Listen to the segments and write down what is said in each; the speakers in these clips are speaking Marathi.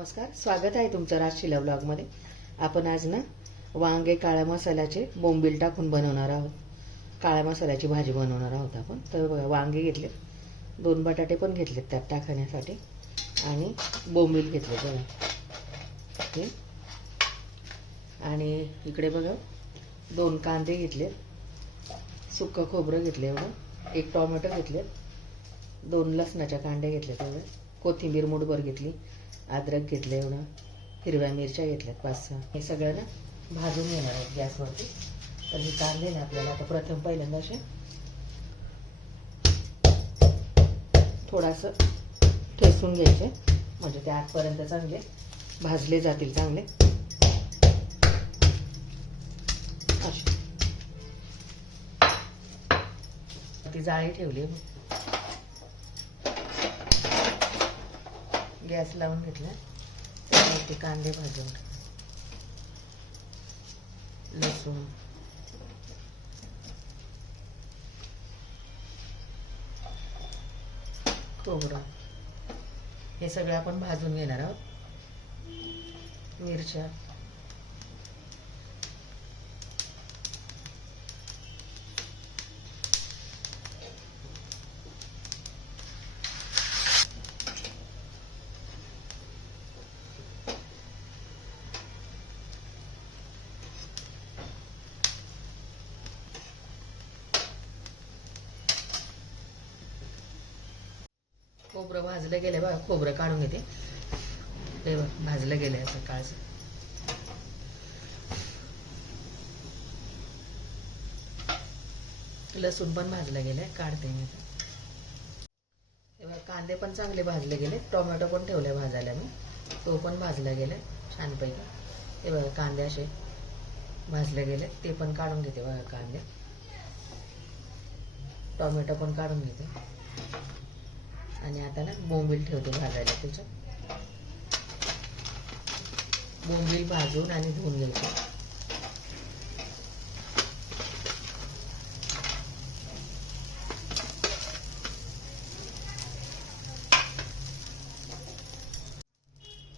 नमस्कार स्वागत आहे तुमचं राजशिला ब्लॉगमध्ये. आपण आज ना वांगे काळ्या मसाल्याचे बोंबील टाकून बनवणार आहोत. काळ्या मसाल्याची भाजी बनवणार आहोत आपण. तर बघा वांगे घेतले दोन बटाटे पण घेतलेत त्यात टाकण्यासाठी आणि बोंबील घेतले बघा. हे. आणि इकडे बघा दोन कांदे घेतले सुकं खोबरं घेतले एवढं एक टोमॅटो घेतले दोन लसणाच्या कांड्या घेतल्या तेवढ्या कोथिंबीर मुठभर घेतली अद्रक घेतलं एवढं हिरव्या मिरच्या घेतल्यात पाच सहा. हे सगळं ना भाजून घेणार आहेत गॅसवरती. तर हे कांदे ना आपल्याला आता प्रथम पहिल्यांदा असे थोडंसं ठेसून घ्यायचे. म्हणजे ते आतपर्यंत चांगले भाजले जातील चांगले. असे ती जाळी ठेवली गॅस लावून घेतला. त्यावरती कांदे भाजून लसूण. खोबरं. हे सगळं आपण भाजून घेणार आहोत. मिरच्या. खोबरं भाजलं गेलं बघा खोबरं काढून घेते. ते भाजलं गेलंय असं काळसं लसूण पण भाजलं गेलंय काढते मी तेव्हा बघा कांदे पण चांगले भाजले गेले टोमॅटो पण ठेवले भाजायला मी. तो पण भाजला गेलाय छानपैकी. ते बघा कांदे असे भाजले गेले ते पण काढून घेते बघा कांदे. टोमॅटो पण काढून घेते. आणि आता ना बोंबील ठेवतो भाजायला त्याचं बोंबील भाजून आणि धुवून घ्यायचं.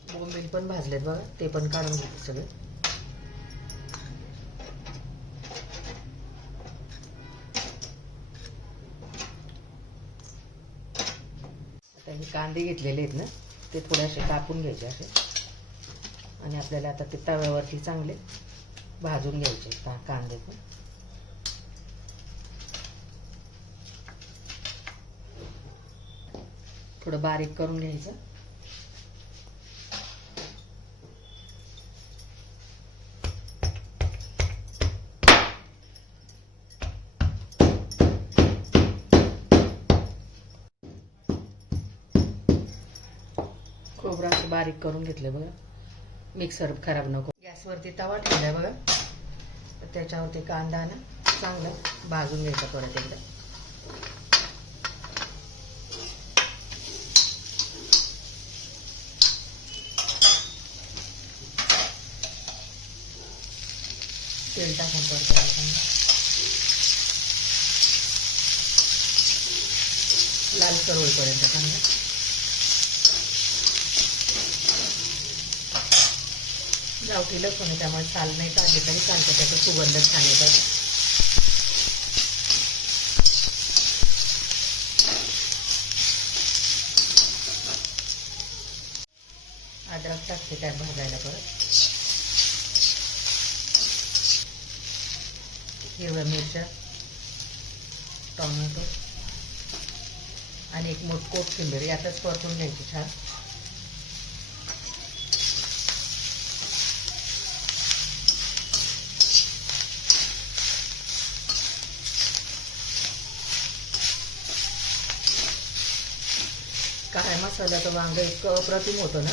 बोंबील पण भाजलेत बघा ते पण काढून घेते सगळे. आता हे कांदे घेतलेले आहेत ना ते थोडेसे कापून घ्यायचे असे. आणि आपल्याला आता ते तव्यावरती चांगले भाजून घ्यायचे का कांदे पण. थोडं बारीक करून घ्यायचं. खोबरं असं बारीक करून घेतलं बघा. मिक्सर खराब नको. गॅसवरती तवा ठेवलाय बघा. त्याच्यावरती कांदा ना चांगला भाजून घ्यायचा परत एकदा. तेल टाकून परत लाल होईपर्यंत चांगलं. गावठी लसूण आहे त्यामुळे साल नाही काढले तरी चालतं त्याचा सुगंध छान येतात अद्रक टाकते त्यात भाजायला परत. हिरव्या मिरच्या टोमॅटो आणि एक मोठ कोथिंबीर. यातच परतून घ्यायची छान. काय मसाल्याचं वांग इतकं अप्रतिम होतं ना.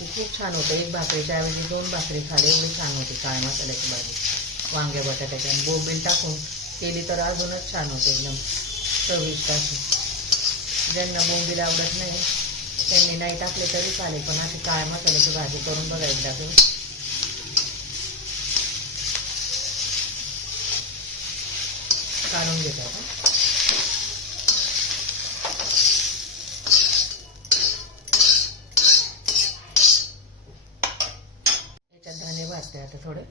खूप छान होतं. एक भाकरीच्या ऐवजी दोन भाकरी खाली एवढी छान होती काळ्या मसाल्याची भाजी. वांग्या बटाट्याच्या आणि बोंबील टाकून केली तर अजूनच छान होते एकदम चविष्ट अशी ज्यांना बोंबील आवडत नाही त्यांनी नाही टाकले तरी चालेल पण अशी काळ्या मसाल्याची भाजी करून बघा एकदा तुम्ही. काढून टाकते आता थोडे.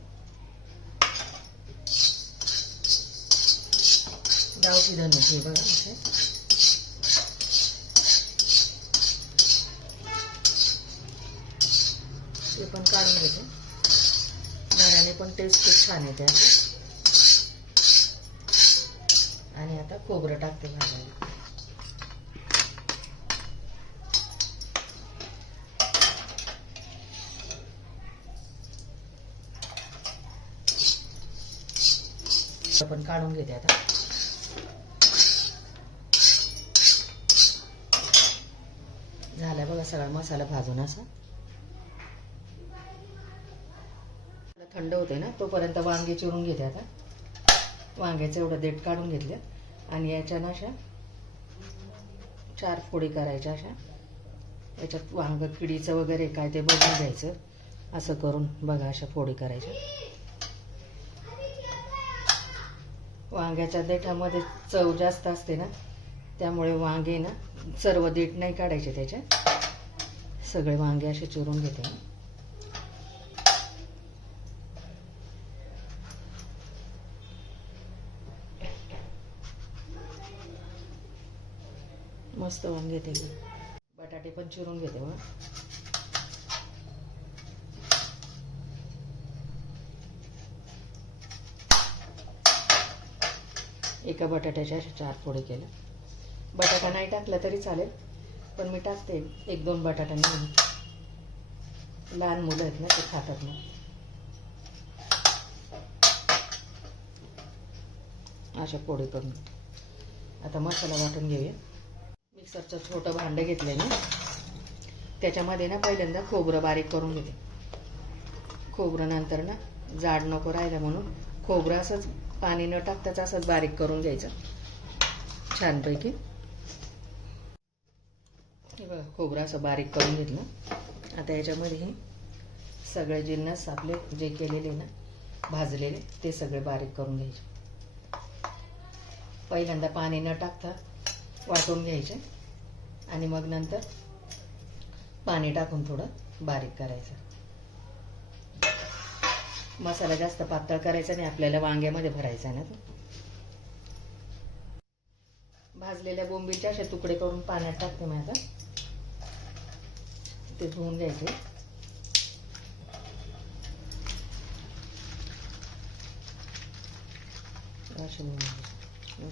गावठी धन्याची बघा असे ते पण काढून घेते. धण्याने पण टेस्ट खूप छान येते असे आणि आता खोबरं टाकते भाजायला. पण काढून घेते आता. झाला बघा सगळा मसाला भाजून असा. थंड होते ना तोपर्यंत वांगे चिरून घेते आता. वांग्याचं एवढं देठ काढून घेतले. आणि याच्या ना अशा चार फोडी करायच्या अशा. याच्यात वांग किडीचं वगैरे काय ते बघून घ्यायचं. असं करून बघा अशा फोडी करायच्या. वांग्याच्या देठामध्ये चव जास्त असते ना त्यामुळे वांगे ना सर्व देठ नाही काढायचे त्याच्यात. सगळे वांगे असे चिरून घेते मस्त वांगे घेते बटाटे पण चिरून घेते मग एका बटाट्याच्या चार फोडी केल्या. बटाटा नाही टाकला तरी चालेल पण मी टाकते. एक दोन बटाटा लहान मुलं आहेत ना ते खातात ना अशा पोळी करून. आता मसाला वाटून घेऊया. मिक्सरचं छोटं भांडं घेतलं ना त्याच्यामध्ये ना पहिल्यांदा खोबरं बारीक करून घेते. खोबरं नंतर ना जाड नको राहिलं म्हणून खोबरं असंच पाणी न टाकताच असं बारीक करून घ्यायचं. छानपैकी. हे बघा खोबरं असं बारीक करून घेतलं. आता याच्यामध्ये सगळे सगळे जिन्नस आपले जे केलेले ना भाजलेले ते सगळे बारीक करून घ्यायचे. पहिल्यांदा पाणी न टाकता वाटून घ्यायचे. आणि मग नंतर पाणी टाकून थोडं बारीक करायचं. मसाला जास्त पातळ करायचा नाही आपल्याला वांग्यामध्ये भरायचा ना तो. भाजलेल्या बोंबीचे असे तुकडे करून पाण्यात टाकते मी आता. ते धुवून घ्यायचे. धुवून घ्यायचे.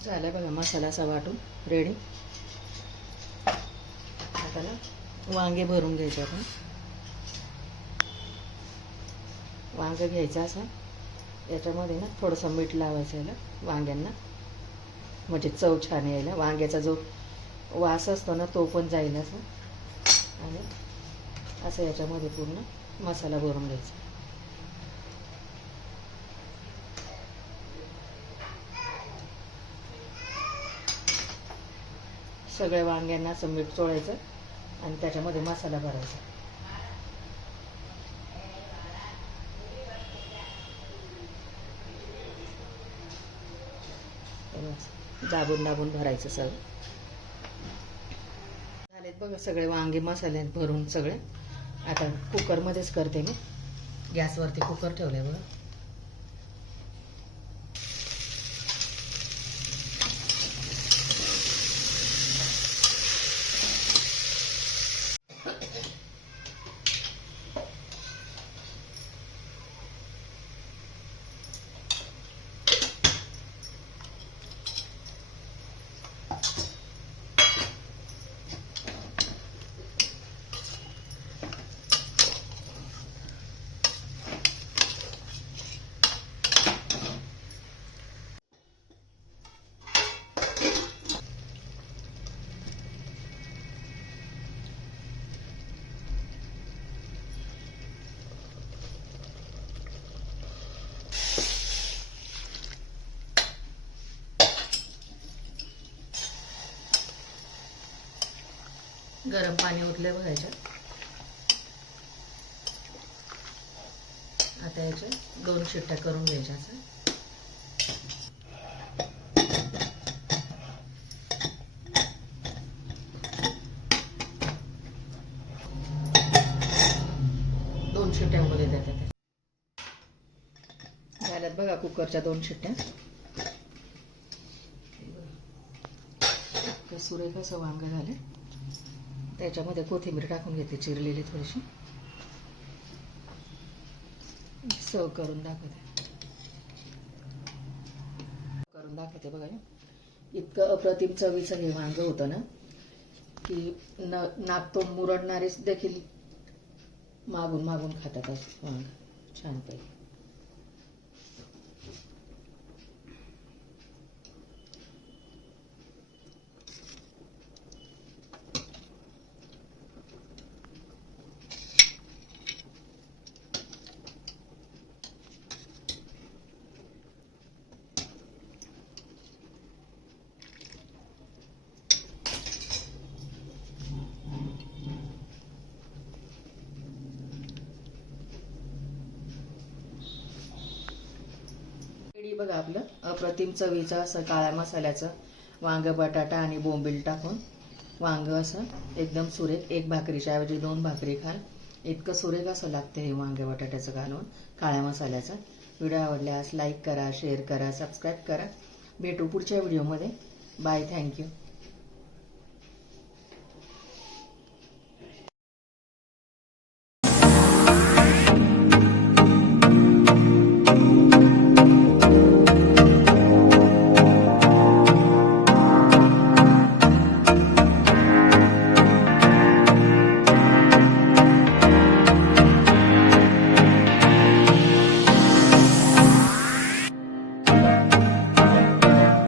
झालं बघा मसाला असा वाटून रेडी आता ना वांगे भरून घ्यायचे आपण. वांगं घ्यायचं असं. याच्यामध्ये ना थोडंसं मीठ लावायचं याला वांग्यांना. म्हणजे चव छान यायला. वांग्याचा जो वास असतो ना तो पण जाईल असं. आणि असं याच्यामध्ये पूर्ण मसाला भरून घ्यायचा. सगळ्या वांग्यांना असं मीठ चोळायचं आणि त्याच्यामध्ये मसाला भरायचा. दाबून दाबून भरायचं सगळं. झालेत बघा सगळे वांगे मसाल्यात भरून सगळे. आता कुकरमध्येच करते मी. गॅसवरती कुकर ठेवले बघा. गरम पाणी उठले बघायच्या आता याचे दोन शिट्ट्या करून घ्यायच्या दोन शिट्ट्या उघडल्या जातात झाल्यात बघा कुकरच्या दोन शिट्ट्या. सुरेख असं वांग झाले? त्याच्यामध्ये कोथिंबीर टाकून घेते चिरलेली थोडीशी. सर्व करून दाखवते. करून दाखवते बघा इतकं अप्रतिम चवीचं हे वांग होतं ना की न नाकतोंड मुरडणारेच देखील मागून मागून खातात असं वांग छानपैकी रेडी बघा आपलं अप्रतिम चवीचं असं काळ्या मसाल्याचं. वांग बटाटा आणि बोंबील टाकून. वांग असं एकदम सुरेख. एक भाकरीच्या ऐवजी दोन भाकरी खाल. इतकं सुरेख असं लागतं हे वांगे बटाट्याचं घालून. काळ्या मसाल्याचं. व्हिडिओ आवडल्यास लाईक करा शेअर करा सबस्क्राईब करा. भेटू पुढच्या व्हिडिओमध्ये. Bye thank you.